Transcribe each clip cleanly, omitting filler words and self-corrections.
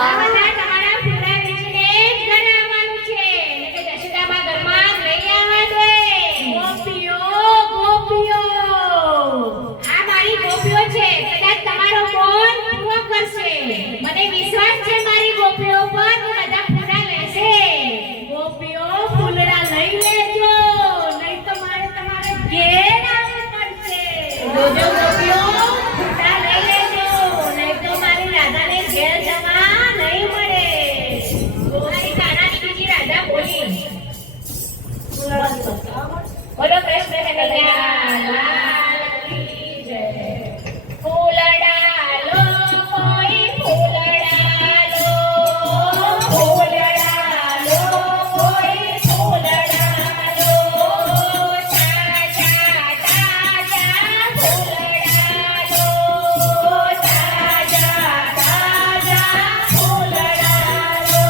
આ બધા તમારા ફૂલા વેચીને જ ઘરે આવવાનું છે ને કે જશોદાબા ઘરમાં જ લઈ આવવા છે. ગોપીઓ ગોપીઓ આ મારી ગોપીઓ છે, કદાચ તમારો કોણ પૂરો કરશે. મને વિશ્વાસ છે મારી ગોપીઓ પર કે બધા ફૂલા લેશે. ગોપીઓ ફૂલડા લઈ લેજો, નહીં તો મારે તમારે ઘેર આવવું પડશે. જોજો ગોપીઓ ફૂલા લઈ લેજો, નહીં તો મારી રાધાને ઘેર જવા નહીં મળે. મારી કાનાની બીજી રાધા બોલી, બોલો કૃષ્ણ કનૈયા લાલ કી જય. ફૂલડા લો કોઈ ફૂલડા લો, ફૂલડા લો કોઈ ફૂલડા લો, તાજા તાજા ફૂલડા લો, તાજા તાજા ફૂલડા લો.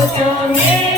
Oh,